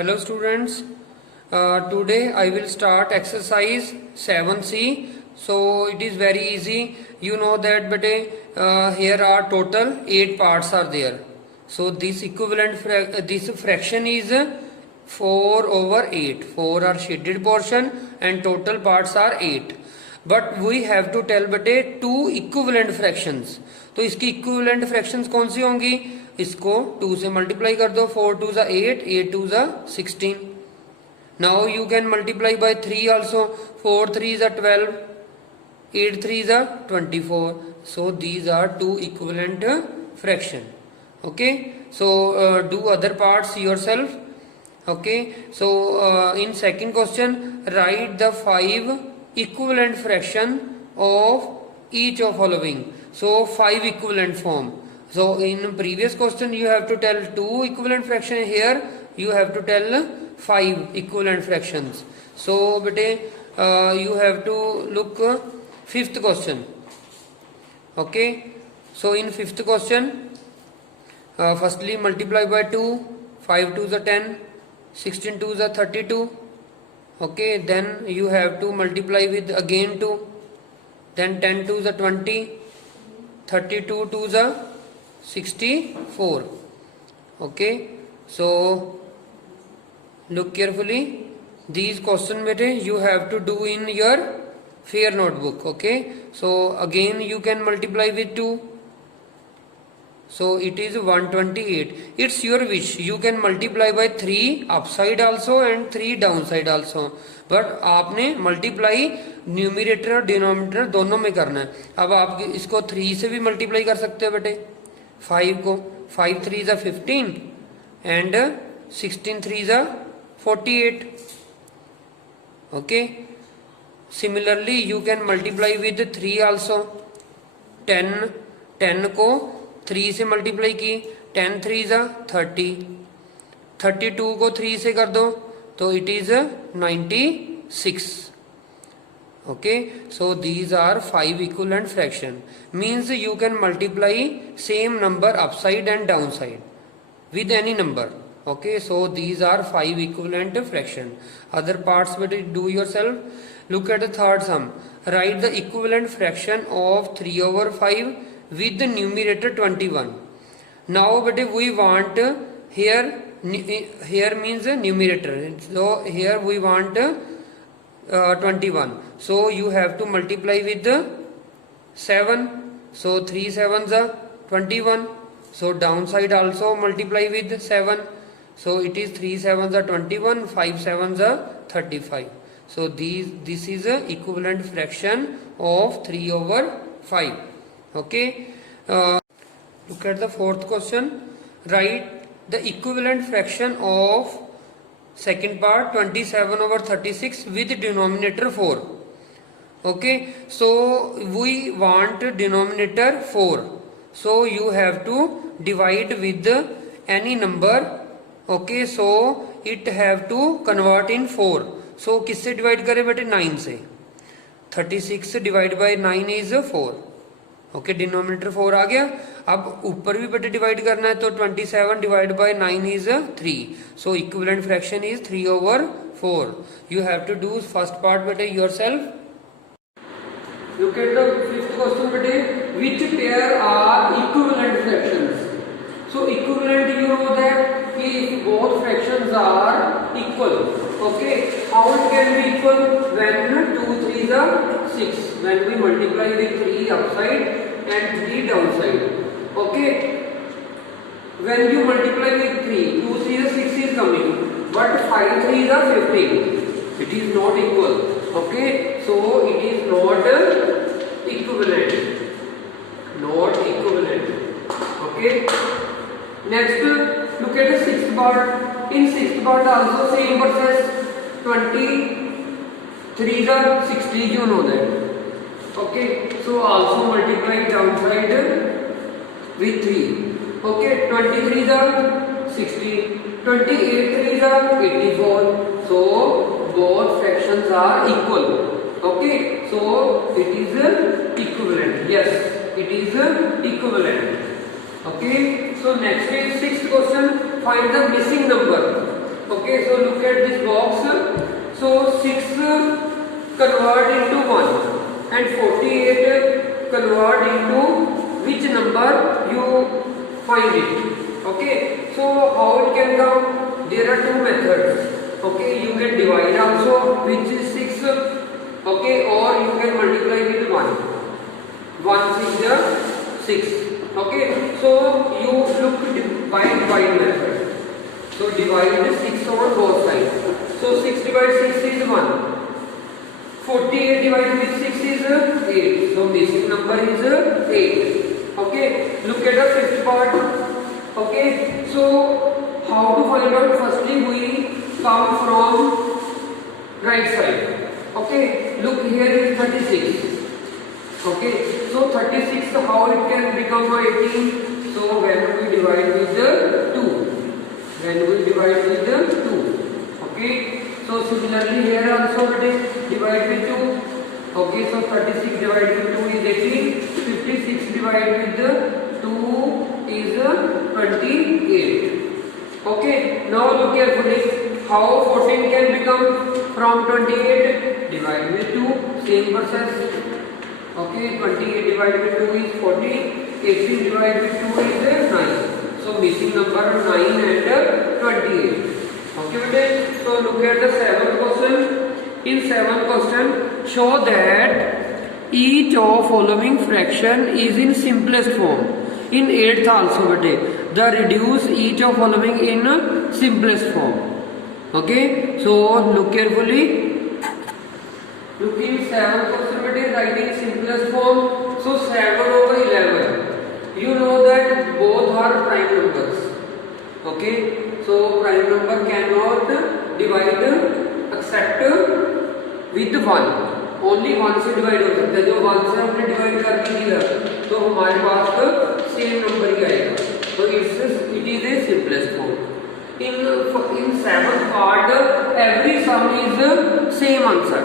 Hello students, today I will start exercise 7C. So it is very easy. You know that but here are total 8 parts are there. So this this fraction is 4 over 8. 4 are shaded portion and total parts are 8. But we have to tell बटे two equivalent fractions. तो इसकी equivalent fractions कौन सी होंगी? इसको 2 से multiply कर दो. 4 2 ज़ा 8, 8 2 ज़ा 16. Now you can multiply by 3 also. 4 3 ज़ा 12, 8 3 ज़ा 24. So these are two equivalent fraction. Okay, so do other parts yourself. Okay, so in second question write the 5 equivalent fraction of each of following. So 5 equivalent form. So in previous question you have to tell 2 equivalent fraction. Here you have to tell 5 equivalent fractions. So bete you have to look fifth question. Okay, so in fifth question firstly multiply by 2. 5 2 is 10, 16 2 is 32. Okay, then you have to multiply with again 2, then 10 2 is 20, 32 2 is 64. Okay, so look carefully. These question bete you have to do in your fair notebook. Okay, so again you can multiply with 2. So it is 128. It's your wish. You can multiply by 3 upside also and 3 downside also. But आपने multiply numerator और denominator दोनों में करना है. अब आप इसको 3 से भी मल्टीप्लाई कर सकते हो बेटे. 5 को 5 3 ज़ा 15 एंड 16 3 ज़ा 48. Okay, similarly you can multiply with 3 also. 10 को 3 से मल्टीप्लाई की. 10 3 ज़ा 30. 32 को 3 से कर दो तो it is 96. Okay, so these are 5 equivalent fraction. Means you can multiply same number upside and down side with any number. Okay, so these are 5 equivalent fraction. Other parts but do yourself. Look at the third sum. Write the equivalent fraction of 3 over 5 with the numerator 21. Now but we want here means numerator, so here we want 21. So you have to multiply with 7. So 3 7s are 21. So downside also multiply with 7. So it is 3 7s are 21, 5 7s are 35. So this is a equivalent fraction of 3 over 5. Okay, look at the fourth question. Write the equivalent fraction of second part 27 over 36 with denominator 4. Okay, so we want denominator 4, so you have to divide with any number. Okay, so it have to convert in 4. So किससे divide करें बेटे? 9 से. 36 divide by 9 is 4. Okay, denominator 4 आ गया. अब ऊपर भी बेटे divide करना है तो 27 divide by 9 is 3. So equivalent fraction is 3 over 4. You have to do first part बेटे yourself. Look at the fifth question बेटे. Which pair are equivalent fractions? So equivalent you know that if both fractions are equal. Okay, how it can be equal? When 2 3s are 6, when we multiply with 3 upside and 3 downside. Okay, when you multiply with 3, 2 3 is 6 is coming, but 5 3s are 15. It is not equal. Okay, so it is not equivalent. Not equivalent. Okay, next look at the sixth part. In sixth part also same process. 23 is 60, you know that. Okay, so also multiply downside with 3. Okay, 23 is 60, 28 3 is 84. So both fractions are equal. Okay, so it is equivalent. Yes, it is equivalent. Okay, so next is sixth question. Find the missing number. Okay, so at this box. So 6 convert into 1 and 48 convert into which number you find it. Okay, so how it can come? There are two methods. Okay, you can divide also, which is 6. Okay, or you can multiply with 1. 1 is 6. Okay, so you look by divide method. So divide 6 on both sides. So 6 divided 6 is 1. 48 divided with 6 is 8. So missing number is 8. Okay, look at the fifth part. Okay, so how to find out? Firstly, we come from right side. Okay, look here is 36. Okay, so 36, how it can become 18? So when we divide with the 2. When we divide with the 2. Okay, so similarly here also divide with 2. Okay, so 36 divided with 2 is 18. 56 divided with the 2 is 28. Okay, now look carefully. How 14 can become from 28? Divide with 2, same process. Okay, 28 divided with 2 is 14. 18 divided with 2 is 9. So missing number 9 and 28. Okay, so look at the 7th question. In 7th question, show that each of following fraction is in simplest form. In 8th also the reduce each of following in simplest form. Okay, so look carefully. Look in 7th question writing simplest form. So 7 over 11. You know that both are prime numbers. Okay, so prime number cannot divide except with 1. Only 1 से divide हो सकता है. जो 1 से हमने divide कर दिया तो हमारे पास सेम नंबर ही आएगा. तो it is a simplest form. in 7th part every sum is same answer.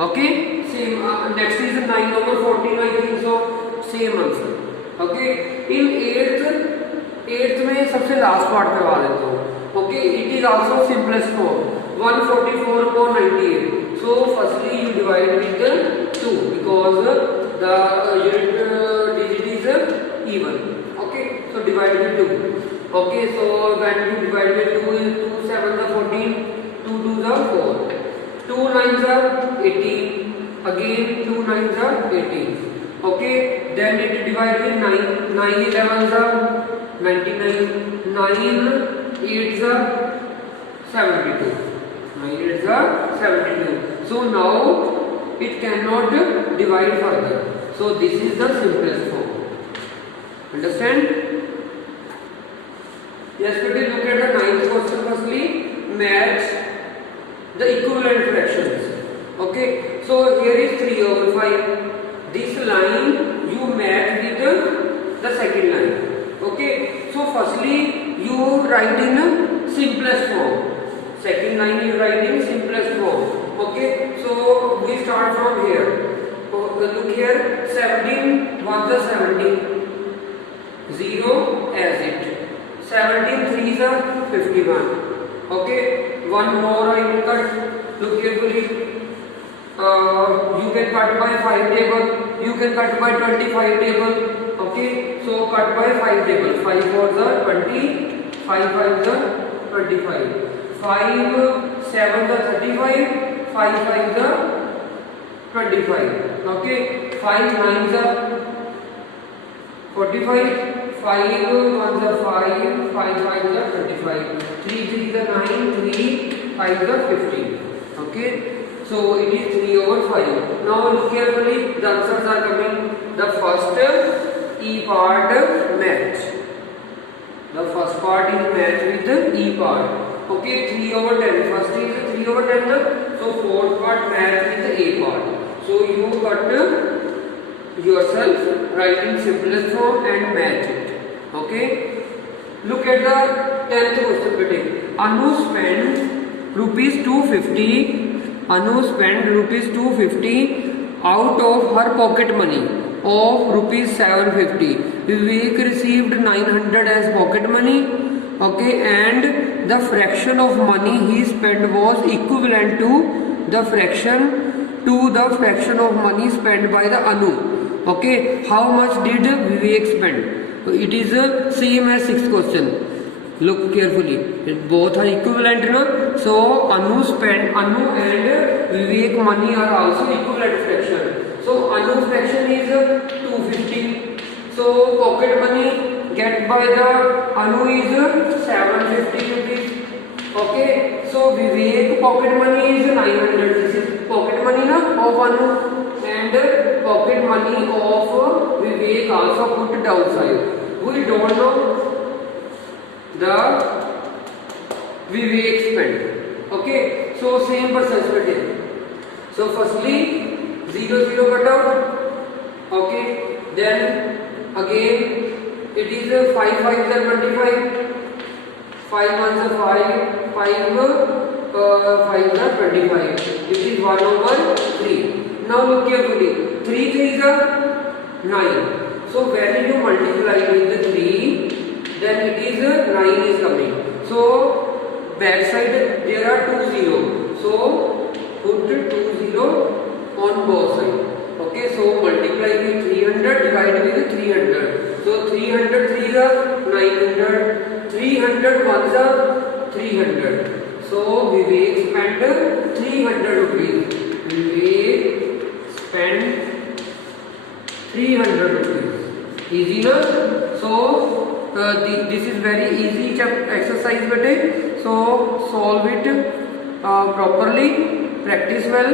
Okay, same. Next is 9 over 14, I think so. Same answer. Okay, in 8th में सबसे लास्ट पार्ट करवा देता हूँ. Okay, it is also simplest form. 144 upon 98. So firstly you divide with 2 because the unit digit is even. Okay, so divide with 2. Okay, so when you divide with 2 is 2 7 are 14, 2 2 are 4, 2 9 are 18, again 2 9 are 18. Okay, then it divide with 9, 9 11 are 99, 9 8 are 72. 9 8 are 72. So now it cannot divide further. So this is the simplest form. Understand? Yes, but look at the 9th question firstly. Match the equivalent fractions. Okay, so here is 3 over 5. This line you match with the second line. Okay, so firstly you write in simplest form. Second line you write in simplest form. Okay, so we start from here. Look here, 17 1 is 17, 0 as it. 17 3 are 51. Okay, one more I will cut. Look carefully. You can cut by 5 table. You can cut by 25 table. Okay, so cut by 5 table. 5 4s are 20. 5 5s are 25. 5 7s are 35. 5 5s are 25. Okay, 5 9s are 45. 5 1s are 5. 5 5s are 25. 3 3s are 9. 3 5s are 15. Okay, so it is 3 over 5. Now look carefully. The answers are coming. The first E part match. The first part is match with the E part. Okay, 3 over 10. First is 3 over 10. So fourth part match with the A part. So you cut yourself, write in simplest form and match it. Okay, look at the 10th question. Anu spent rupees 250. Anu spent rupees 250 out of her pocket money of rupees 750. Vivek received 900 as pocket money. Okay, and the fraction of money he spent was equivalent to the fraction of money spent by the Anu. Okay, how much did Vivek spend? So it is same as sixth question. Look carefully. Both are equivalent, no? So Anu and Vivek money are also equivalent fraction. So Anu fraction is 250. So pocket money get by the Anu is 750 rupees. Okay. So Vivek pocket money is 900. This is pocket money na of Anu, and pocket money of Vivek also put downside. We don't know the Vivek spent. Okay, so same percentage. So firstly 0 0 cut out. Okay, then again it is 5 5 is 25, 5 1 is 5, 5 5 is 25. It is 1/3. Now look carefully. 3 3 is 9. So when you multiply with the 3, then it is 9 is coming. So back side there are 2 0. So put 2 0 on both sides. Okay, so multiply with 300, divide with 300. So 300 3 is 900, 300 1 is 300. So Vivek spent 300 rupees. Vivek spent 300 rupees. Easy na? So this is very easy exercise bete. So solve it properly, practice well.